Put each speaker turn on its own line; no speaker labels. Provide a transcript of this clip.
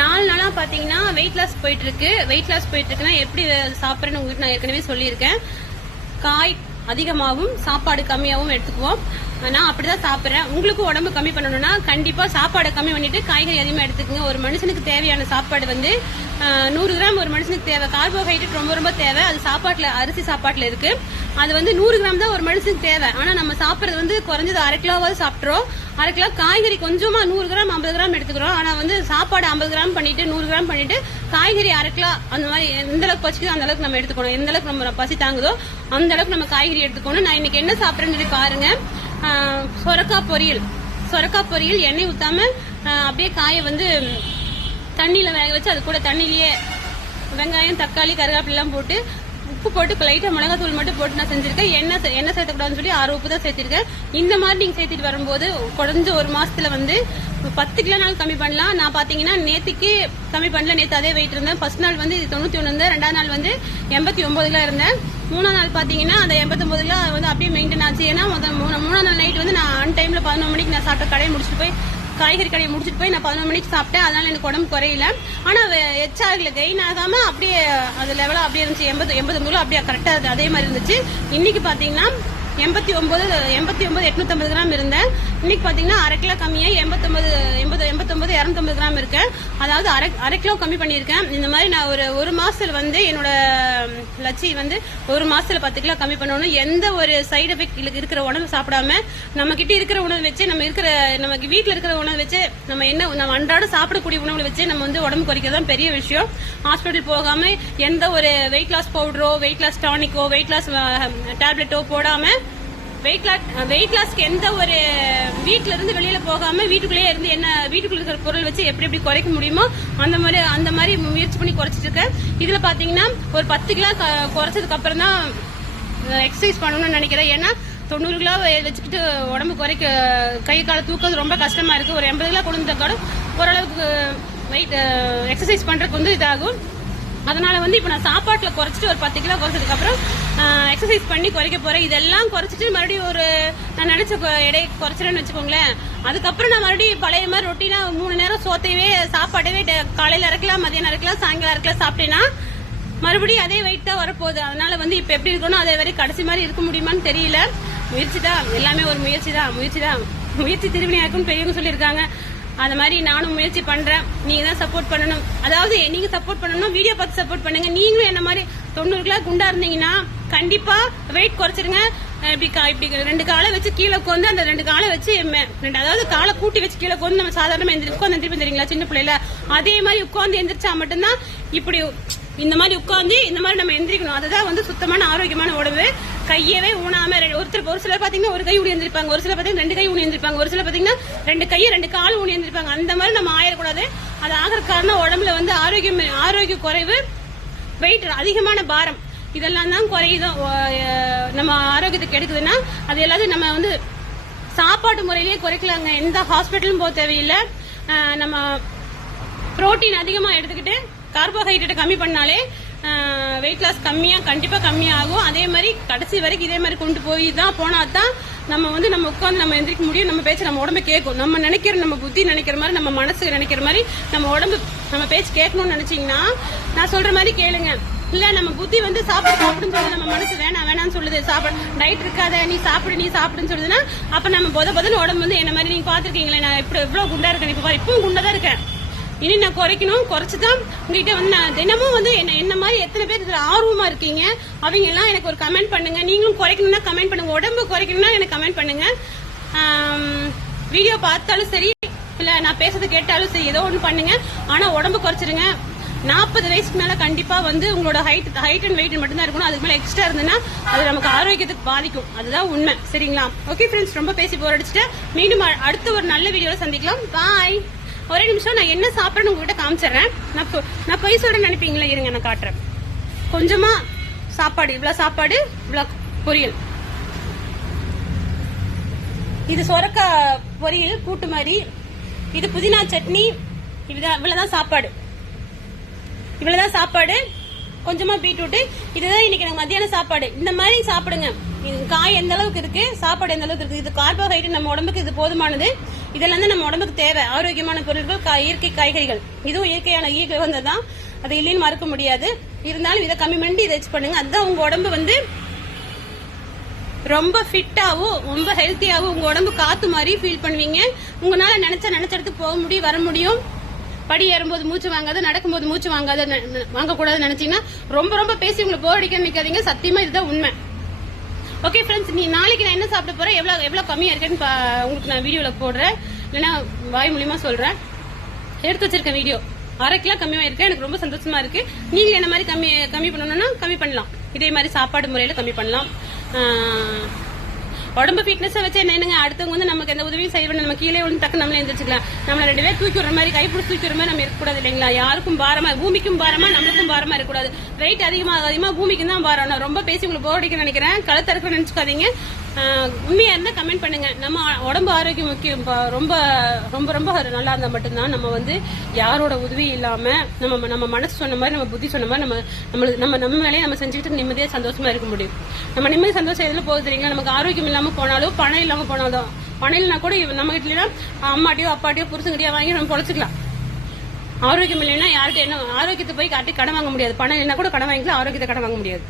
நாலு நாளா பாத்தீங்கன்னா வெயிட் லாஸ் போயிட்டு இருக்கு வெயிட் லாஸ் போயிட்டு இருக்குன்னா எப்படி சாப்பிட்றேன்னு உங்களுக்கு நான் ஏற்கனவே சொல்லியிருக்கேன். காய் அதிகமாகவும் சாப்பாடு கம்மியாகவும் எடுத்துக்குவோம். நான் அப்படிதான் சாப்பிட்றேன். உங்களுக்கு உடம்பு கம்மி பண்ணணும்னா கண்டிப்பா சாப்பாடை கம்மி பண்ணிட்டு காய்கறி அதிகமாக எடுத்துக்கோங்க. ஒரு மனுஷனுக்கு தேவையான சாப்பாடு வந்து நூறு கிராம் ஒரு மனுஷனுக்கு தேவை. கார்போஹைட்ரேட் ரொம்ப ரொம்ப தேவை. அது சாப்பாட்டுல அரிசி சாப்பாட்டுல இருக்கு. அது வந்து நூறு கிராம் தான் ஒரு மனுஷனுக்கு தேவை. ஆனா நம்ம சாப்பிடுறது வந்து குறைஞ்சது அரை கிலோவாவது சாப்பிட்றோம். அரை கிலோ காய்கறி கொஞ்சமா நூறு கிராம் ஐம்பது கிராம் எடுத்துக்கிறோம். ஆனா வந்து சாப்பாடு ஐம்பது கிராம் பண்ணிட்டு நூறு கிராம் பண்ணிட்டு காய்கறி அரை கிலோ அந்த மாதிரி எந்த அளவுக்கு பசிக்குதோ அந்த அளவுக்கு நம்ம எடுத்துக்கணும். எந்த அளவுக்கு நம்ம பசி தாங்குதோ அந்த அளவுக்கு நம்ம காய்கறி எடுத்துக்கணும். நான் இன்னைக்கு என்ன சாப்பிட்றேன்னு சொல்லி பாருங்க. சொரக்காய் பொரியல். சொரக்காய் பொரியல் எண்ணெய் ஊற்றாம அப்படியே காயை வந்து தண்ணியில் வேக வச்சு அது கூட தண்ணியிலேயே வெங்காயம் தக்காளி கருவேப்பிலாம் போட்டு உப்பு போட்டு லைட்டா மிளகாத்தூள் மட்டும் போட்டு நான் செஞ்சிருக்கேன். எண்ணெய் என்ன எண்ணெய் சேர்த்தக்கூடாதுன்னு சொல்லி ஆறு உப்பு தான் சேர்த்திருக்கேன். இந்த மாதிரி நீங்க சேர்த்துட்டு வரும்போது குறைஞ்ச ஒரு மாசத்துல வந்து பத்து கிலோ நாள் கம்மி பண்ணலாம். நான் பாத்தீங்கன்னா நேத்துக்கு கம்மி பண்ணல. நேத்து அதே வெயிட் இருந்தேன். ஃபர்ஸ்ட் நாள் வந்து தொண்ணூத்தி ஒண்ணு இருந்தேன். ரெண்டாவது நாள் வந்து எண்பத்தி ஒன்பது கிலோ இருந்தேன். மூணாம் நாள் பாத்தீங்கன்னா அந்த எண்பத்தொன்பது கிலோ வந்து அப்படியே மெயின்டைன் ஆச்சு. ஏன்னா முதல் மூணாம் நாள் நைட் வந்து நான் அன் டைம்ல பதினொன்று மணிக்கு நான் சாப்பிட்ட கடையை முடிச்சுட்டு போய் காய்கறி கடையை முடிச்சுட்டு போய் நான் பதினொரு மணிக்கு சாப்பிட்டேன். அதனால எனக்கு உடம்பு குறையில. ஆனா எச்சாகல கெயின் ஆகாம அப்படியே அது லெவலா அப்படியே இருந்துச்சு. எண்பது எண்பது மூலம் அப்படியே கரெக்டா அதே மாதிரி இருந்துச்சு. இன்னைக்கு பாத்தீங்கன்னா எண்பத்தி ஒன்பது எண்பத்தி ஒன்பது எட்நூத்தம்பது கிராம் இருந்தேன். இன்னைக்கு பாத்தீங்கன்னா அரை கிலோ கம்மியாகி எண்பத்தொன்பது எண்பது எண்பத்தொன்பது இரநூத்தம்பது கிராம் இருக்கேன் அதாவது அரை அரை கிலோ கம்மி பண்ணியிருக்கேன். இந்த மாதிரி நான் ஒரு ஒரு மாசத்துல வந்து என்னோட லட்சி வந்து ஒரு மாசத்துல பத்து கிலோ கம்மி பண்ணணும். எந்த ஒரு சைடு எஃபெக்ட் இருக்கிற உணவு சாப்பிடாம நம்ம கிட்ட இருக்கிற உணவு வச்சு நம்ம இருக்கிற நமக்கு வீட்டில் இருக்கிற உணவு வச்சு நம்ம என்ன நம்ம அன்றாட சாப்பிடக்கூடிய உணவுகளை வச்சு நம்ம வந்து உடம்பு குறைக்கிறது தான் பெரிய விஷயம். ஹாஸ்பிட்டல் போகாம எந்த ஒரு வெயிட் லாஸ் பவுடரோ வெயிட் லாஸ் டானிக்கோ வெயிட் லாஸ் டேப்லெட்டோ போடாம வெயிட் லாஸ் வெயிட் லாஸ்க்கு எந்த ஒரு uh, வீட்ல இருந்து வெளியில போகாம வீட்டுக்குள்ளேயே இருந்து என்ன வீட்டுக்குள்ள இருக்கிற பொருள் வச்சு எப்படி எப்படி குறைக்க முடியுமோ அந்த மாதிரி அந்த மாதிரி முயற்சி பண்ணி குறைச்சிட்டு இருக்கேன் இதுல பாத்தீங்கன்னா ஒரு பத்து கிலோ க- குறைச்சதுக்கு அப்புறம் தான் எக்ஸசைஸ் uh, பண்ணணும்னு நினைக்கிறேன். ஏன்னா தொண்ணூறு கிலோ வச்சுக்கிட்டு உடம்பு குறைக்க கை கால தூக்கிறது ரொம்ப கஷ்டமா இருக்கு. ஒரு எண்பது கிலோ கொண்டு கூட ஓரளவுக்கு uh, வெயிட் எக்ஸசைஸ் பண்றதுக்கு வந்து இதாகும். அதனால வந்து இப்போ நான் சாப்பாட்டுல குறைச்சிட்டு ஒரு பத்து கிலோ குறைச்சதுக்கு அப்புறம் எக்ஸசைஸ் பண்ணி குறைக்க போறேன். இதெல்லாம் குறைச்சிட்டு மறுபடியும் ஒரு நான் நினைச்ச கொ- எடையை குறைச்சிடன்னு வச்சுக்கோங்களேன். அதுக்கப்புறம் நான் மறுபடியும் பழைய மாதிரி ரொட்டீனாக மூணு நேரம் சோத்தையவே சாப்பாடவே டே- காலையில இறக்கலாம் மதியானம் இறக்கலாம் சாயங்காலம் இறக்கலாம் சாப்பிட்டேன்னா மறுபடியும் அதே வெயிட் தான் வரப்போகுது. அதனால வந்து இப்ப எப்படி இருக்கணும் அதே வரை கடைசி மாதிரி இருக்க முடியுமான்னு தெரியல. முயற்சி தான். எல்லாமே ஒரு முயற்சி தான். முயற்சி தான். முயற்சி திருவினையா பெரியவங்க சொல்லியிருக்காங்க. அந்த மாதிரி நானும் முயற்சி பண்றேன். நீங்க தான் சப்போர்ட் பண்ணணும். அதாவது நீங்க சப்போர்ட் பண்ணணும் வீடியோ பார்த்து சப்போர்ட் பண்ணுங்க. நீங்களும் என்ன மாதிரி தொண்ணூறு கிலோ குண்டா இருந்தீங்கன்னா கண்டிப்பா வெயிட் குறைச்சிருங்க இப்படி இப்படி ரெண்டு காலை வச்சு கீழே உட்காந்து அந்த ரெண்டு காலை வச்சு ரெண்டு அதாவது காலை கூட்டி வச்சு கீழே உட்காந்து நம்ம சாதாரணமா எந்திரி உட்காந்து எந்திரிப்போம் தெரியுங்களா சின்ன பிள்ளைல அதே மாதிரி உட்காந்து எந்திரிச்சா மட்டும்தான் இப்படி இந்த மாதிரி உட்காந்து இந்த மாதிரி நம்ம எந்திரிக்கணும். அதுதான் வந்து சுத்தமான ஆரோக்கியமான உடம்பு கையவே ஊனாம ஒருத்தர் ஒரு சிலர் பாத்தீங்கன்னா ஒரு கை ஊனி எந்திரிப்பாங்க. ஒரு சிலர் பாத்தீங்கன்னா ரெண்டு கை ஊனி எந்திரிப்பாங்க. ஒரு சிலர் பாத்தீங்கன்னா ரெண்டு கையை ரெண்டு கால் ஊனி எந்திரிப்பாங்க. அந்த மாதிரி நம்ம ஆயிடக்கூடாது. அது ஆகிற காரணம் உடம்புல வந்து ஆரோக்கியம் ஆரோக்கிய குறைவு வெயிட் அதிகமான பாரம். இதெல்லாம் தான் குறையுதோ நம்ம ஆரோக்கியத்துக்கு எடுக்குதுன்னா அது எல்லாத்தையும் நம்ம வந்து சாப்பாட்டு முறையிலேயே குறைக்கலாங்க. எந்த ஹாஸ்பிட்டலும் போக தேவையில்லை. நம்ம புரோட்டீன் அதிகமாக எடுத்துக்கிட்டு கார்போஹைட்ரேட் கம்மி பண்ணாலே வெயிட் லாஸ் கம்மியாக கண்டிப்பாக கம்மியாகும். அதே மாதிரி கடைசி வரைக்கும் இதே மாதிரி கொண்டு போய் தான் போனால் தான் நம்ம வந்து நம்ம உட்காந்து நம்ம எந்திரிக்க முடியும். நம்ம பேச்சு நம்ம உடம்பு கேட்கும். நம்ம நினைக்கிற நம்ம புத்தி நினைக்கிற மாதிரி நம்ம மனசு நினைக்கிற மாதிரி நம்ம உடம்பு நம்ம பேச்சு கேட்கணும்னு நினச்சிங்கன்னா நான் சொல்கிற மாதிரி கேளுங்க. இல்ல நம்ம புத்தி வந்து சாப்பிட சாப்பிடுன்னு சொல்லுது நம்ம மனசு வேணாம் வேணாம்னு சொல்லுது. சாப்பிட டயட் இருக்காத நீ சாப்பிடு நீ சாப்பிடுன்னு சொல்லுதுன்னா அப்ப நம்ம பொத பதில் உடம்பு வந்து என்ன மாதிரி நீங்க பாத்துருக்கீங்களே நான் இப்படி எவ்வளவு குண்டா இருக்கேன் இப்ப இப்போ இப்பவும் குண்டா தான் இருக்கேன். இனி நான் குறைக்கணும் குறைச்சுதான் உங்ககிட்ட வந்து நான் தினமும் வந்து என்ன என்ன மாதிரி எத்தனை பேர் இதுல ஆர்வமா இருக்கீங்க அவங்க எல்லாம் எனக்கு ஒரு கமெண்ட் பண்ணுங்க. நீங்களும் குறைக்கணும்னா கமெண்ட் பண்ணுங்க. உடம்பு குறைக்கணும்னா எனக்கு கமெண்ட் பண்ணுங்க. வீடியோ பார்த்தாலும் சரி இல்ல நான் பேசுறது கேட்டாலும் சரி ஏதோ ஒன்று பண்ணுங்க. ஆனா உடம்பு குறைச்சிருங்க நாற்பது வயசுக்கு மேல கண்டிப்பா வந்து உங்களோட ஹைட் ஹைட் அண்ட் வெயிட் மட்டும் தான் இருக்கணும். அதுக்கு மேல எக்ஸ்ட்ரா இருந்ததுன்னா அது நமக்கு ஆரோக்கியத்துக்கு பாதிக்கும். அதுதான் உண்மை. சரிங்களா? ஓகே ஃப்ரெண்ட்ஸ் ரொம்ப பேசி போர் அடிச்சுட்டு மீண்டும் அடுத்த ஒரு நல்ல வீடியோல சந்திக்கலாம். பாய் ஒரே நிமிஷம் நான் என்ன சாப்பிட்றேன்னு உங்ககிட்ட காமிச்சிடுறேன். நான் பொ- நான் பொய் சொல்றேன்னு நினைப்பீங்களா? இருங்க நான் காட்டுறேன். கொஞ்சமா சாப்பாடு இவ்வளவு சாப்பாடு இவ்வளவு பொரியல். இது சொரக்க பொரியல் கூட்டு மாதிரி. இது புதினா சட்னி. இவ்வளவுதான் இவ்வளவுதான் சாப்பாடு. இவ்வளவுதான் சாப்பாடு. கொஞ்சமா பீட்ரூட் இதுதான் இன்னைக்கு எனக்கு மத்தியான சாப்பாடு. இந்த மாதிரி சாப்பிடுங்க. இது காய் எந்த அளவுக்கு இருக்கு சாப்பாடு எந்த அளவுக்கு இருக்கு இது கார்போஹைட்ரேட் நம்ம உடம்புக்கு இது போதுமானது? இதெல்லாம் தான் நம்ம உடம்புக்கு தேவை. ஆரோக்கியமான பொருட்கள் இயற்கை காய்கறிகள். இதுவும் இயற்கையான ஈகை வந்ததுதான். அது இல்லைன்னு மறக்க முடியாது. இருந்தாலும் இதை கம்மி பண்ணி இதை பண்ணுங்க. அதுதான் உங்க உடம்பு வந்து ரொம்ப ஃபிட்டாகவும் ரொம்ப ஹெல்த்தியாகவும் உங்க உடம்பு காத்து மாதிரி ஃபீல் பண்ணுவீங்க. உங்களால நினைச்ச நினைச்ச இடத்துக்கு போக முடியும் வர முடியும். படி ஏறும்போது மூச்சு வாங்காத நடக்கும்போது மூச்சு வாங்காத வாங்கக்கூடாதுன்னு நினைச்சீங்கன்னா ரொம்ப ரொம்ப பேசி உங்களுக்கு போர் அடிக்க நிக்காதீங்க. சத்தியமா இதுதான் உண்மை. ஓகே ஃப்ரெண்ட்ஸ் நீ நாளைக்கு நான் என்ன சாப்பிட போறேன்? எவ்வளவு எவ்வளவு கம்மியா இருக்குன்னு பா- உங்களுக்கு நான் வீடியோல போடுறேன். இல்லைன்னா வாய் மூலியமா சொல்றேன். எடுத்து வச்சிருக்கேன் வீடியோ அரை கிலோ கம்மியா இருக்கு எனக்கு ரொம்ப சந்தோஷமா இருக்கு. நீங்க என்ன மாதிரி கம்மி கம்மி பண்ணணும்னா கம்மி பண்ணலாம். இதே மாதிரி சாப்பாடு முறையில கம்மி பண்ணலாம். உடம்பு ஃபிட்னஸ் வச்சு என்னங்க அடுத்தவங்க வந்து நமக்கு எந்த உதவியும் செய்ய வேண்டாம். நம்ம கீழே விழுந்து டக்கு நம்மளே எழுந்திரிச்சிக்கலாம் நம்மள ரெண்டு பேர் தூக்கி விடுற மாதிரி கைப்பிடி தூக்கி விடுற மாதிரி நம்ம இருக்கக்கூடாது இல்லைங்களா? யாருக்கும் பாரமா பூமிக்கும் பாரமா நம்மளுக்கும் பாரமா இருக்கக்கூடாது. வெயிட் அதிகமாக அதிகமாக பூமிக்கு தான் பாரம். நான் ரொம்ப பேசி உங்களுக்கு போர் அடிக்க நினைக்கிறேன். கழுத்து நினைச்சுக்காதீங்க. உண்மையா இருந்தா கமெண்ட் பண்ணுங்க. நம்ம உடம்பு ஆரோக்கியம் முக்கியம். ரொம்ப ரொம்ப ரொம்ப நல்லா இருந்தா மட்டும்தான் நம்ம வந்து யாரோட உதவி இல்லாம நம்ம நம்ம மனசு சொன்ன மாதிரி நம்ம புத்தி சொன்ன மாதிரி நம்ம நம்ம நம்ம நம்ம வேலையை நம்ம செஞ்சுக்கிட்டு நிம்மதியா சந்தோஷமா இருக்க முடியும். நம்ம நிம்மதி சந்தோஷம் எதுல போகுது தெரியுங்க நமக்கு ஆரோக்கியம் இல்லாம போனாலும் பணம் இல்லாம போனாலும் பணம் இல்லைனா கூட நம்ம கிட்ட அம்மாட்டியோ அப்பாட்டியோ புருஷங்கிட்டயோ வாங்கி நம்ம பொழைச்சிக்கலாம். ஆரோக்கியம் இல்லைன்னா யார்கிட்ட என்ன ஆரோக்கியத்தை போய் காட்டி கடன் வாங்க முடியாது. பணம் இல்லைன்னா கூட கடன் வாங்கிக்கலாம் ஆரோக்கியத்தை கடன் வாங்க முடியாது.